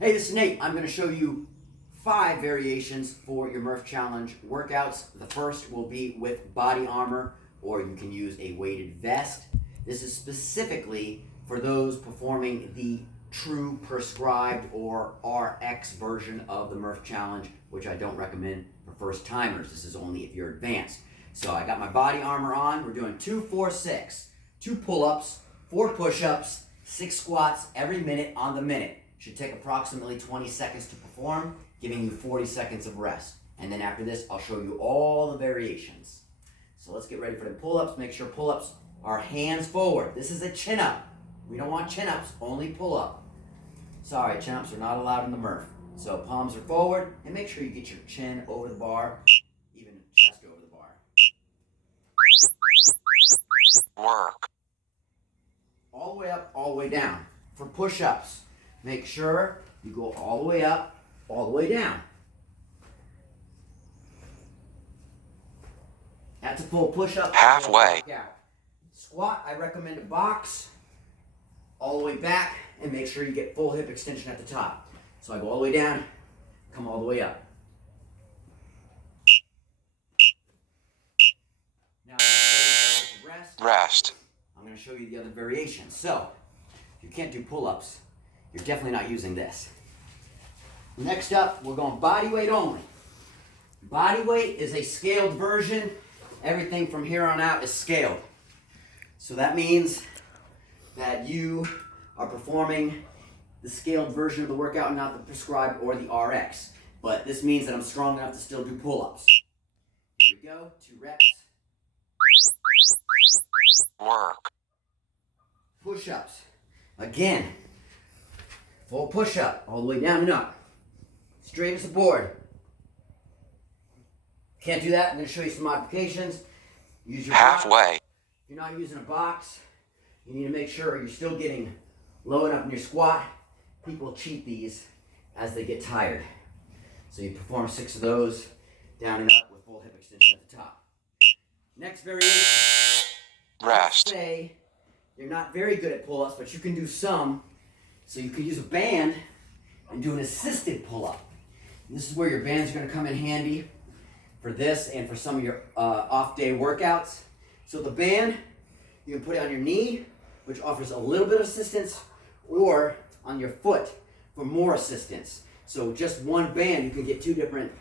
Hey, this is Nate. I'm going to show you 5 variations for your Murph Challenge workouts. The first will be with body armor, or you can use a weighted vest. This is specifically for those performing the true prescribed or RX version of the Murph Challenge, which I don't recommend for first timers. This is only if you're advanced. So I got my body armor on. We're doing 2, 4, 6. 2 pull-ups, 4 push-ups, 6 squats every minute on the minute. Should take approximately 20 seconds to perform, giving you 40 seconds of rest. And then after this, I'll show you all the variations. So let's get ready for the pull-ups. Make sure pull-ups are hands forward. This is a chin-up. We don't want chin-ups, only pull-up. Sorry, chin-ups are not allowed in the Murph. So palms are forward, and make sure you get your chin over the bar, even chest over the bar. Work. All the way up, all the way down. For push-ups, make sure you go all the way up, all the way down. That's a full push-up. Halfway. Squat, I recommend a box, all the way back, and make sure you get full hip extension at the top. So I go all the way down, come all the way up. Now I'm going to Rest. I'm going to show you the other variations. So, if you can't do pull-ups, you're definitely not using this. Next up, we're going body weight only. Body weight is a scaled version. Everything from here on out is scaled. So that means that you are performing the scaled version of the workout, not the prescribed or the RX. But this means that I'm strong enough to still do pull-ups. Here we go, 2 reps. Work. Push-ups. Again, full push-up, all the way down and up. Straight as a board. Can't do that, I'm going to show you some modifications. Use your Halfway. box. If you're not using a box, you need to make sure you're still getting low enough in your squat. People cheat these as they get tired. So you perform 6 of those, down and up with full hip extension at the top. Next variation. Rest. Let's say you're not very good at pull-ups, but you can do some. So you could use a band and do an assisted pull-up. This is where your bands are going to come in handy for this and for some of your off-day workouts. So the band, you can put it on your knee, which offers a little bit of assistance, or on your foot for more assistance. So just one band, you can get 2 different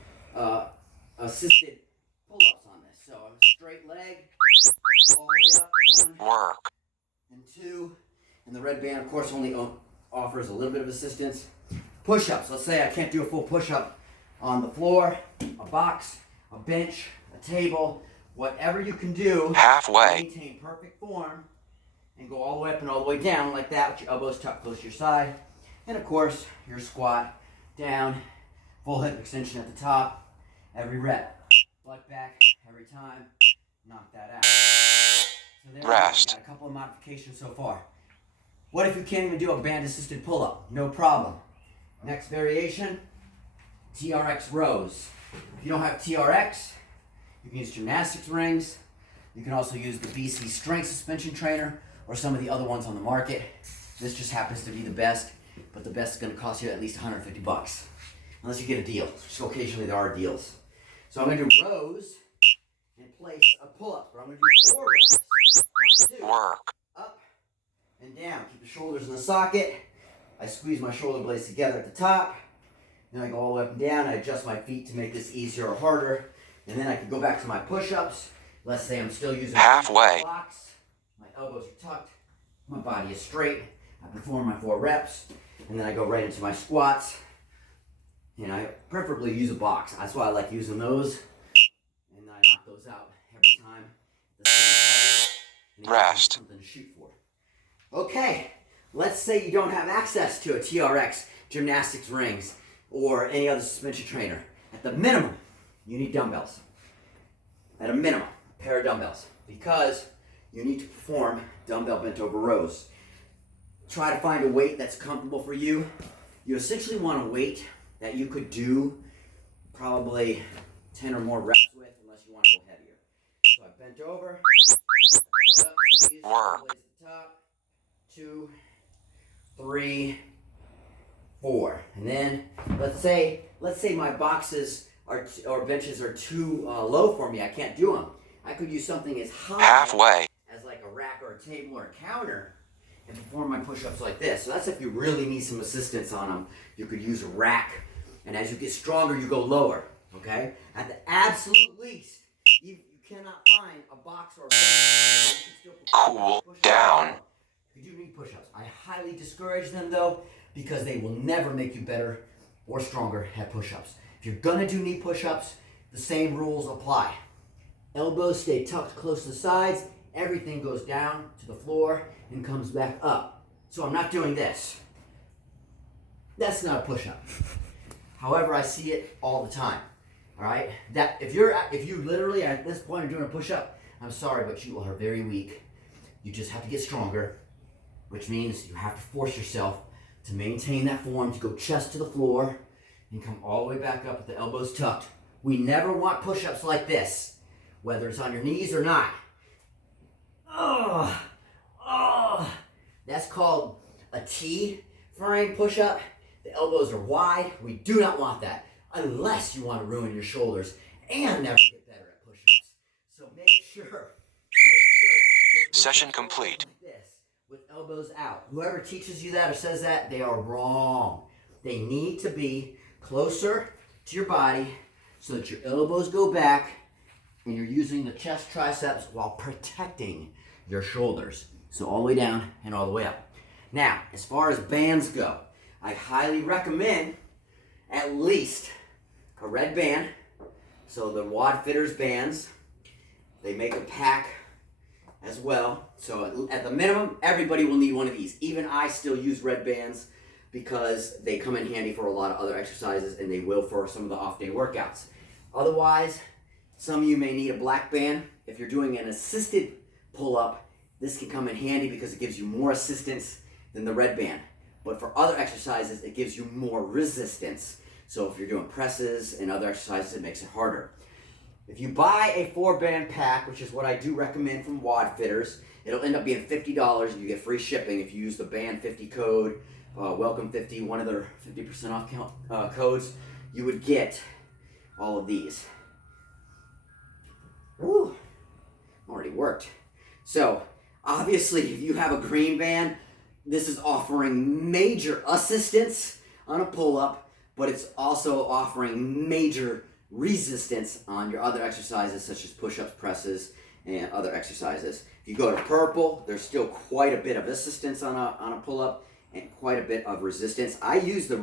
assisted pull-ups on this. So a straight leg, all the way up, 1 Work. and 2, and the red band, of course, only offers a little bit of assistance. Push-ups. Let's say I can't do a full push-up on the floor, a box, a bench, a table, whatever you can do. Halfway. Maintain perfect form and go all the way up and all the way down like that with your elbows tucked close to your side. And of course, your squat down, full hip extension at the top, every rep. Butt back every time. Knock that out. So there Rest. got a couple of modifications so far. What if you can't even do a band assisted pull-up? No problem. Next variation, TRX rows. If you don't have TRX, you can use gymnastics rings. You can also use the BC Strength Suspension Trainer or some of the other ones on the market. This just happens to be the best, but the best is going to cost you at least $150. Unless you get a deal. So occasionally there are deals. So I'm going to do rows in place of pull-ups, but I'm going to do 4 reps, not 2. Work. Up and down. Keep the shoulders in the socket. I squeeze my shoulder blades together at the top. Then I go all the way up and down. I adjust my feet to make this easier or harder. And then I can go back to my push-ups. Let's say I'm still using Halfway. blocks. My elbows are tucked. My body is straight. I perform my 4 reps. And then I go right into my squats. And I preferably use a box. That's why I like using those. And I knock those out every time. The same height. And it gives me Rest. something to shoot for. Okay, let's say you don't have access to a TRX, gymnastics rings, or any other suspension trainer. At the minimum, you need dumbbells. At a minimum, a pair of dumbbells. Because you need to perform dumbbell bent over rows. Try to find a weight that's comfortable for you. You essentially want a weight that you could do probably 10 or more reps with, unless you want to go heavier. So I bent over, pull it up, squeeze, Work. blades at the top, 2, 3, 4. And then let's say my boxes or benches are too low for me. I can't do them. I could use something as high halfway, as like a rack or a table or a counter and perform my push-ups like this. So that's if you really need some assistance on them. You could use a rack. And as you get stronger, you go lower. Okay? At the absolute least, you cannot find a box or a bench. cool down. You do need push-ups. I highly discourage them though, because they will never make you better or stronger at push-ups. If you're gonna do knee push-ups, the same rules apply. Elbows stay tucked close to the sides. Everything goes down to the floor and comes back up. So I'm not doing this. That's not a push-up. However, I see it all the time. All right. That if you literally at this point are doing a push-up, I'm sorry, but you are very weak. You just have to get stronger, which means you have to force yourself to maintain that form, to go chest to the floor and come all the way back up with the elbows tucked. We never want push-ups like this, whether it's on your knees or not. That's called a T-frame push-up. The elbows are wide. We do not want that unless you want to ruin your shoulders and never get better at push-ups. So make sure Session complete. Like this, with elbows out. Whoever teaches you that or says that, they are wrong. They need to be closer to your body so that your elbows go back and you're using the chest triceps while protecting your shoulders. So all the way down and all the way up. Now, as far as bands go, I highly recommend at least a red band. So the Wad Fitters bands, they make a pack as well. So at the minimum, everybody will need one of these. Even I still use red bands because they come in handy for a lot of other exercises, and they will for some of the off-day workouts. Otherwise, some of you may need a black band. If you're doing an assisted pull-up, this can come in handy because it gives you more assistance than the red band. But for other exercises, it gives you more resistance. So if you're doing presses and other exercises, it makes it harder. If you buy a 4-band pack, which is what I do recommend from Wad Fitters, it'll end up being $50 and you get free shipping if you use the Band 50 code, Welcome 50, one of their 50% off codes. You would get all of these. Woo, already worked. So obviously, if you have a green band, this is offering major assistance on a pull-up, but it's also offering major resistance on your other exercises such as push-ups, presses, and other exercises. If you go to purple, there's still quite a bit of assistance on a pull-up and quite a bit of resistance. I use the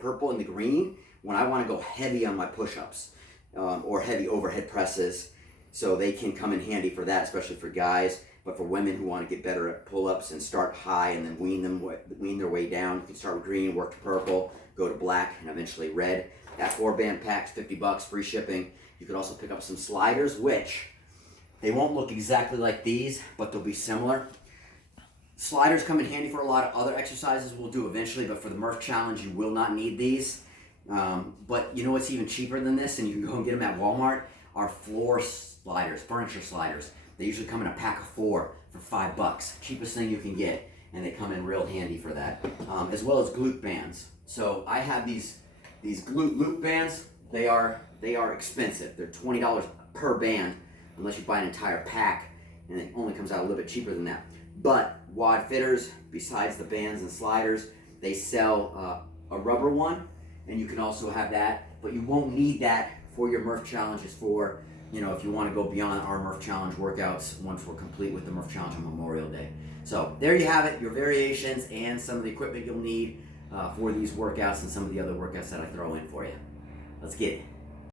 purple and the green when I want to go heavy on my push-ups or heavy overhead presses, so they can come in handy for that, especially for guys. But for women who want to get better at pull-ups and start high and then wean their way down, you can start with green, work to purple, go to black, and eventually red. That 4-band pack's $50, free shipping. You could also pick up some sliders, which they won't look exactly like these, but they'll be similar. Sliders come in handy for a lot of other exercises we'll do eventually, but for the Murph challenge, you will not need these. But you know what's even cheaper than this, and you can go and get them at Walmart, are floor sliders, furniture sliders. They usually come in a pack of 4 for $5. Cheapest thing you can get, and they come in real handy for that. As well as glute bands. So I have these glute loop bands. They are expensive. They're $20 per band, unless you buy an entire pack, and it only comes out a little bit cheaper than that. But Wad Fitters, besides the bands and sliders, they sell a rubber one, and you can also have that, but you won't need that for your Murph challenges for, if you want to go beyond our Murph challenge workouts once we're complete with the Murph challenge on Memorial Day. So there you have it, your variations and some of the equipment you'll need for these workouts and some of the other workouts that I throw in for you. Let's get it.